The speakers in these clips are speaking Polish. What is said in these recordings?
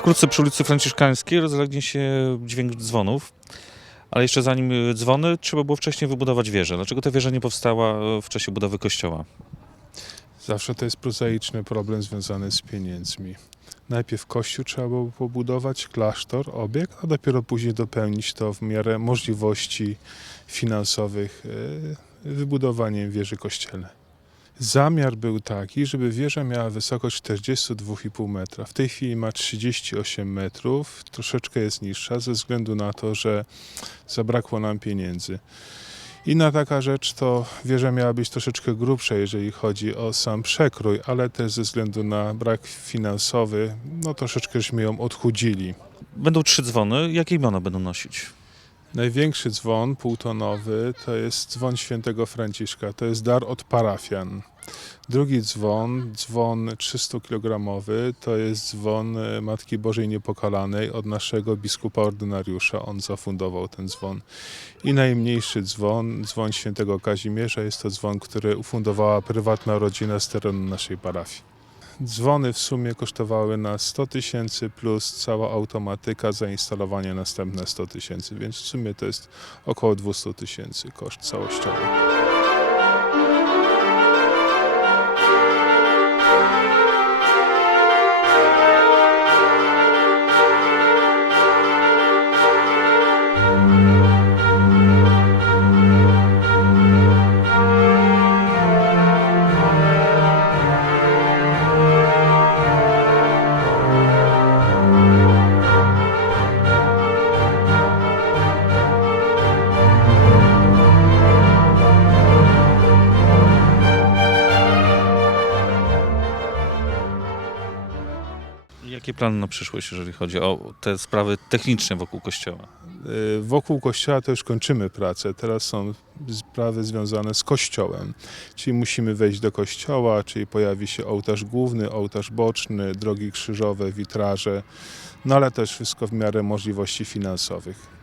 Wkrótce przy ulicy Franciszkańskiej rozlegnie się dźwięk dzwonów, ale jeszcze zanim y, dzwony, trzeba było wcześniej wybudować wieżę. Dlaczego ta wieża nie powstała y, w czasie budowy kościoła? Zawsze to jest prozaiczny problem związany z pieniędzmi. Najpierw kościół trzeba było pobudować, klasztor, obiekt, a dopiero później dopełnić to w miarę możliwości finansowych e, wybudowaniem wieży kościelnej. Zamiar był taki, żeby wieża miała wysokość 42,5 metra. W tej chwili ma 38 metrów, troszeczkę jest niższa ze względu na to, że zabrakło nam pieniędzy. Inna taka rzecz to wieża miała być troszeczkę grubsza, jeżeli chodzi o sam przekrój, ale też ze względu na brak finansowy, no troszeczkęśmy ją odchudzili. Będą trzy dzwony. Jakie imiona będą nosić? Największy dzwon półtonowy to jest dzwon świętego Franciszka, to jest dar od parafian. Drugi dzwon, dzwon 300-kilogramowy, to jest dzwon e, Matki Bożej Niepokalanej od naszego biskupa ordynariusza. On zafundował ten dzwon. I najmniejszy dzwon, dzwon świętego Kazimierza, jest to dzwon, który ufundowała prywatna rodzina z terenu naszej parafii. Dzwony w sumie kosztowały nas 100 tysięcy plus cała automatyka, zainstalowanie następne 100 tysięcy, więc w sumie to jest około 200 tysięcy koszt całościowy. Jakie plany na przyszłość, jeżeli chodzi o te sprawy techniczne wokół kościoła? Y, Wokół kościoła to już kończymy pracę. Teraz są sprawy związane z kościołem. Czyli musimy wejść do kościoła, czyli pojawi się ołtarz główny, ołtarz boczny, drogi krzyżowe, witraże, no ale też wszystko w miarę możliwości finansowych.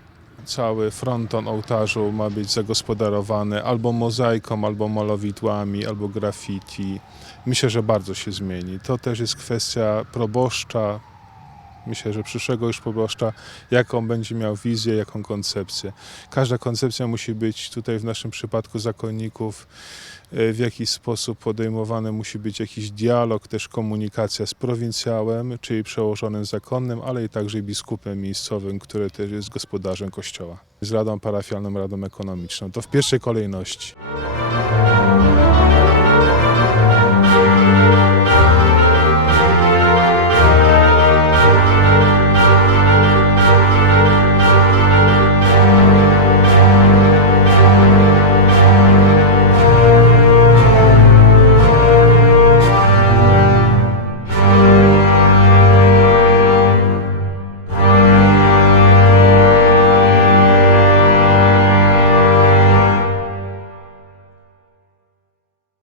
Cały fronton ołtarzu ma być zagospodarowany albo mozaiką, albo malowidłami, albo graffiti. Myślę, że bardzo się zmieni. To też jest kwestia proboszcza, myślę, że przyszłego już proboszcza, jaką będzie miał wizję, jaką koncepcję. Każda koncepcja musi być tutaj w naszym przypadku zakonników e, w jakiś sposób podejmowany, musi być jakiś dialog, też komunikacja z prowincjałem, czyli przełożonym zakonnym, ale i także biskupem miejscowym, który też jest gospodarzem kościoła. Z Radą Parafialną, Radą Ekonomiczną. To w pierwszej kolejności.